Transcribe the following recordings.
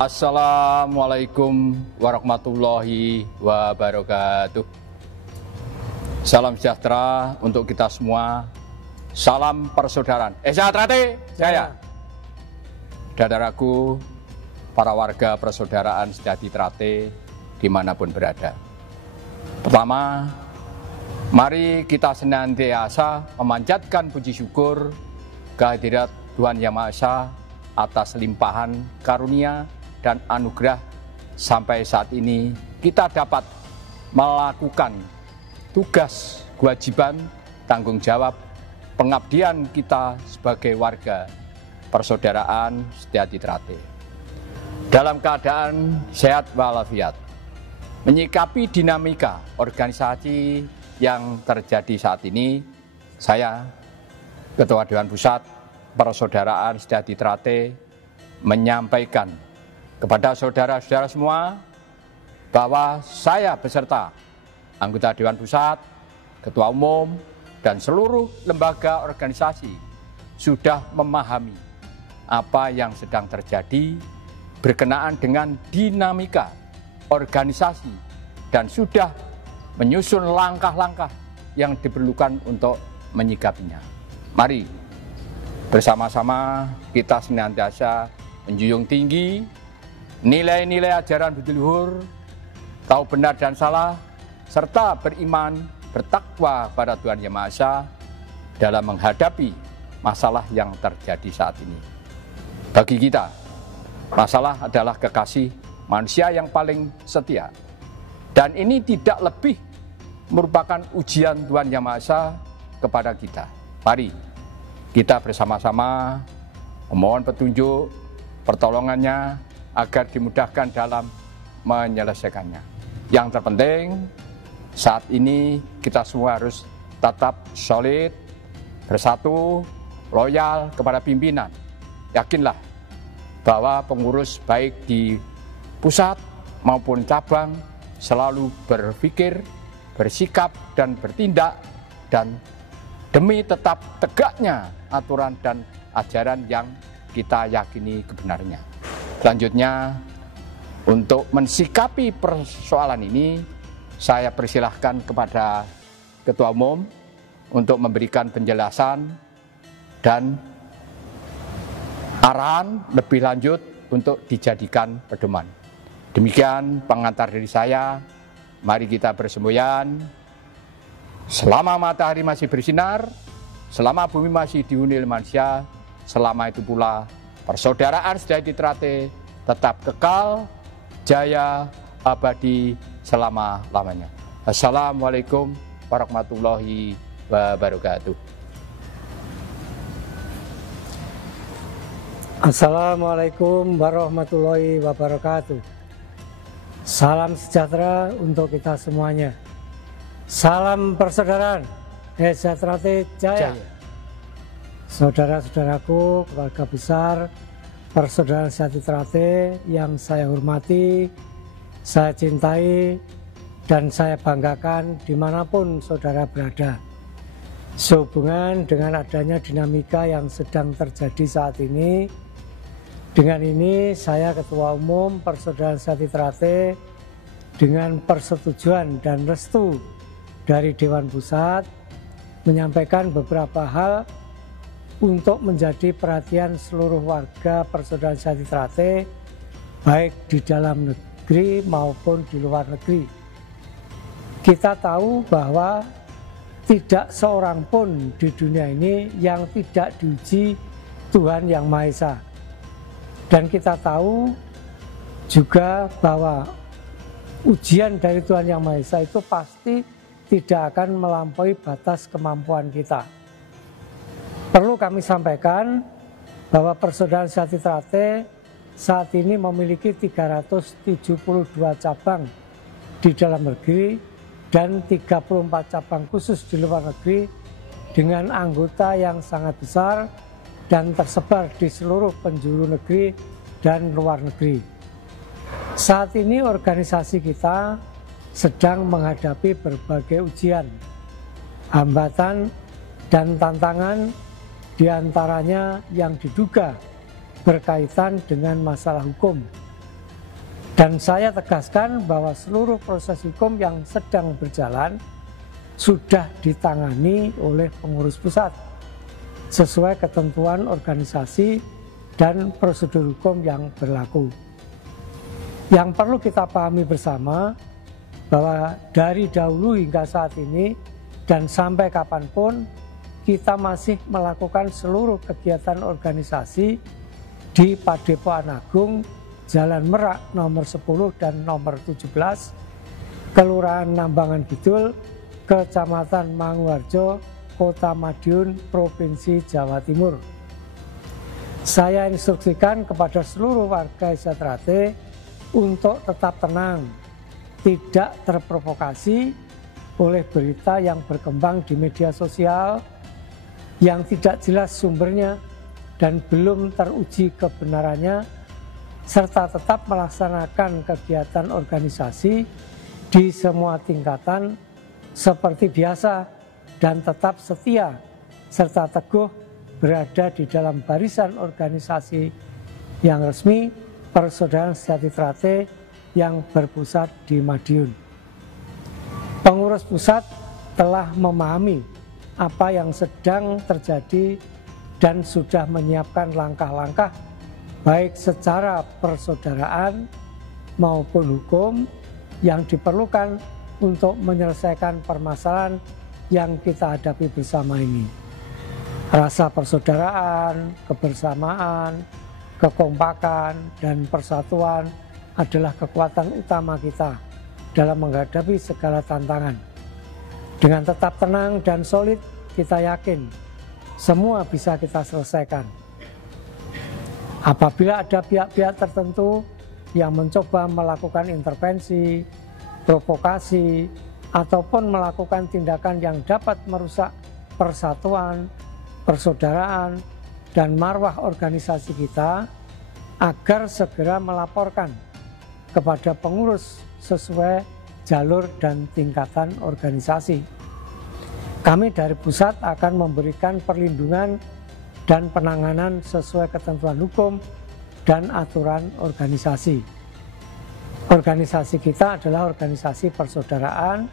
Assalamualaikum warahmatullahi wabarakatuh. Salam sejahtera untuk kita semua. Salam persaudaraan. Sejahtera jaya. Saudaraku, para warga persaudaraan Sejati Trate dimanapun berada. Pertama, mari kita senantiasa memanjatkan puji syukur kehadirat Tuhan Yang Maha Esa atas limpahan karunia dan anugerah sampai saat ini kita dapat melakukan tugas, kewajiban, tanggung jawab, pengabdian kita sebagai warga persaudaraan Sejati Trate. Dalam keadaan sehat walafiat, menyikapi dinamika organisasi yang terjadi saat ini, saya, Ketua Dewan Pusat Persaudaraan Sejati Trate, menyampaikan kepada saudara-saudara semua bahwa saya beserta anggota Dewan Pusat, Ketua Umum, dan seluruh lembaga organisasi sudah memahami apa yang sedang terjadi berkenaan dengan dinamika organisasi dan sudah menyusun langkah-langkah yang diperlukan untuk menyikapinya. Mari bersama-sama kita senantiasa menjunjung tinggi nilai-nilai ajaran budi luhur, tahu benar dan salah, serta beriman, bertakwa pada Tuhan Yang Maha Esa dalam menghadapi masalah yang terjadi saat ini. Bagi kita, masalah adalah kekasih manusia yang paling setia. Dan ini tidak lebih merupakan ujian Tuhan Yang Maha Esa kepada kita. Mari kita bersama-sama memohon petunjuk, pertolongannya, agar dimudahkan dalam menyelesaikannya. Yang terpenting, saat ini kita semua harus tetap solid, bersatu, loyal kepada pimpinan. Yakinlah bahwa pengurus baik di pusat maupun cabang selalu berpikir, bersikap, dan bertindak, dan demi tetap tegaknya aturan dan ajaran yang kita yakini kebenarnya. Selanjutnya, untuk mensikapi persoalan ini, saya persilahkan kepada Ketua Umum untuk memberikan penjelasan dan arahan lebih lanjut untuk dijadikan pedoman. Demikian pengantar dari saya. Mari kita bersemboyan. Selama matahari masih bersinar, selama bumi masih dihuni oleh manusia, selama itu pula persaudaraan Sejati Trate tetap kekal, jaya, abadi selama-lamanya. Assalamualaikum warahmatullahi wabarakatuh. Assalamualaikum warahmatullahi wabarakatuh. Salam sejahtera untuk kita semuanya. Salam persaudaraan, Sejati Trate jaya. Saudara-saudaraku, keluarga besar Persaudaraan Sejati Trate yang saya hormati, saya cintai, dan saya banggakan dimanapun saudara berada. Sehubungan dengan adanya dinamika yang sedang terjadi saat ini, dengan ini saya Ketua Umum Persaudaraan Sejati Trate dengan persetujuan dan restu dari Dewan Pusat menyampaikan beberapa hal untuk menjadi perhatian seluruh warga Persaudaraan Sejati Trate, baik di dalam negeri maupun di luar negeri. Kita tahu bahwa tidak seorang pun di dunia ini yang tidak diuji Tuhan Yang Maha Esa. Dan kita tahu juga bahwa ujian dari Tuhan Yang Maha Esa itu pasti tidak akan melampaui batas kemampuan kita. Perlu kami sampaikan bahwa Persaudaraan Sejati Trate saat ini memiliki 372 cabang di dalam negeri dan 34 cabang khusus di luar negeri dengan anggota yang sangat besar dan tersebar di seluruh penjuru negeri dan luar negeri. Saat ini organisasi kita sedang menghadapi berbagai ujian, hambatan, dan tantangan, diantaranya yang diduga berkaitan dengan masalah hukum, Dan saya tegaskan bahwa seluruh proses hukum yang sedang berjalan sudah ditangani oleh pengurus pusat sesuai ketentuan organisasi dan prosedur hukum yang berlaku. Yang perlu kita pahami bersama bahwa dari dahulu hingga saat ini dan sampai kapanpun kita masih melakukan seluruh kegiatan organisasi di Padepokan Agung, Jalan Merak nomor 10 dan nomor 17, Kelurahan Nambangan Kidul, Kecamatan Manguharjo, Kota Madiun, Provinsi Jawa Timur. Saya instruksikan kepada seluruh warga Desa Trate untuk tetap tenang, tidak terprovokasi oleh berita yang berkembang di media sosial yang tidak jelas sumbernya dan belum teruji kebenarannya, serta tetap melaksanakan kegiatan organisasi di semua tingkatan seperti biasa dan tetap setia serta teguh berada di dalam barisan organisasi yang resmi Persaudaraan Sejati Trate yang berpusat di Madiun. Pengurus pusat telah memahami apa yang sedang terjadi dan sudah menyiapkan langkah-langkah baik secara persaudaraan maupun hukum yang diperlukan untuk menyelesaikan permasalahan yang kita hadapi bersama ini. Rasa persaudaraan, kebersamaan, kekompakan, dan persatuan adalah kekuatan utama kita dalam menghadapi segala tantangan. Dengan tetap tenang dan solid, kita yakin semua bisa kita selesaikan. Apabila ada pihak-pihak tertentu yang mencoba melakukan intervensi, provokasi, ataupun melakukan tindakan yang dapat merusak persatuan, persaudaraan, dan marwah organisasi kita, agar segera melaporkan kepada pengurus sesuai jalur dan tingkatan organisasi. Kami dari pusat akan memberikan perlindungan dan penanganan sesuai ketentuan hukum dan aturan organisasi. Organisasi kita adalah organisasi persaudaraan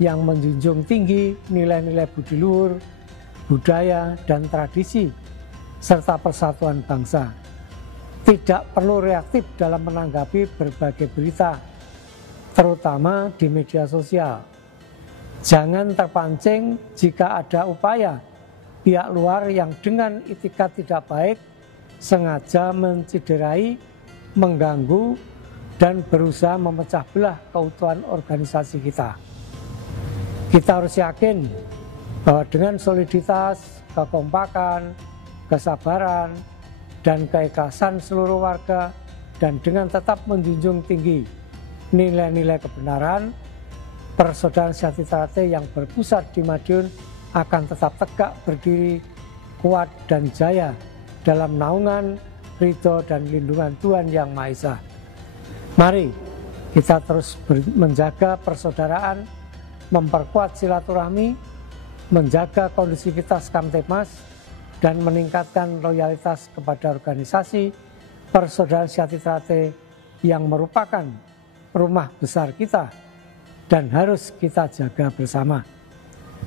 yang menjunjung tinggi nilai-nilai budi luhur, budaya, dan tradisi, serta persatuan bangsa. Tidak perlu reaktif dalam menanggapi berbagai berita, terutama di media sosial. Jangan terpancing jika ada upaya pihak luar yang dengan itikat tidak baik sengaja menciderai, mengganggu, dan berusaha memecah belah keutuhan organisasi kita. Kita harus yakin bahwa dengan soliditas, kekompakan, kesabaran, dan keikhlasan seluruh warga, dan dengan tetap menjunjung tinggi nilai-nilai kebenaran, Persaudaraan Sejati Trate yang berpusat di Madiun akan tetap tegak berdiri, kuat dan jaya dalam naungan, ridho dan lindungan Tuhan Yang Maha Esa. Mari kita terus menjaga persaudaraan, memperkuat silaturahmi, menjaga kondusivitas Kamtipmas, dan meningkatkan loyalitas kepada organisasi Persaudaraan Sejati Trate yang merupakan rumah besar kita dan harus kita jaga bersama.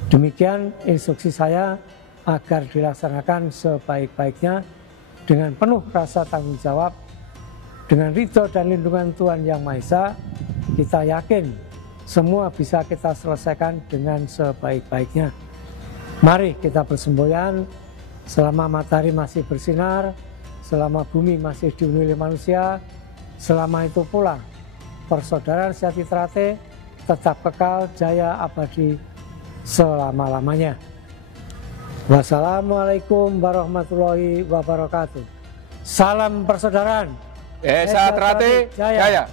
Demikian instruksi saya agar dilaksanakan sebaik-baiknya dengan penuh rasa tanggung jawab, dengan ridho dan lindungan Tuhan Yang Maha Esa. Kita yakin semua bisa kita selesaikan dengan sebaik-baiknya. Mari kita bersemboyan selama matahari masih bersinar, selama bumi masih dihuni oleh manusia, selama itu pula Persaudaraan Sejati Trate tetap kekal jaya abadi selama-lamanya. Wassalamualaikum warahmatullahi wabarakatuh. Salam persaudaraan. Desa Trate Jaya.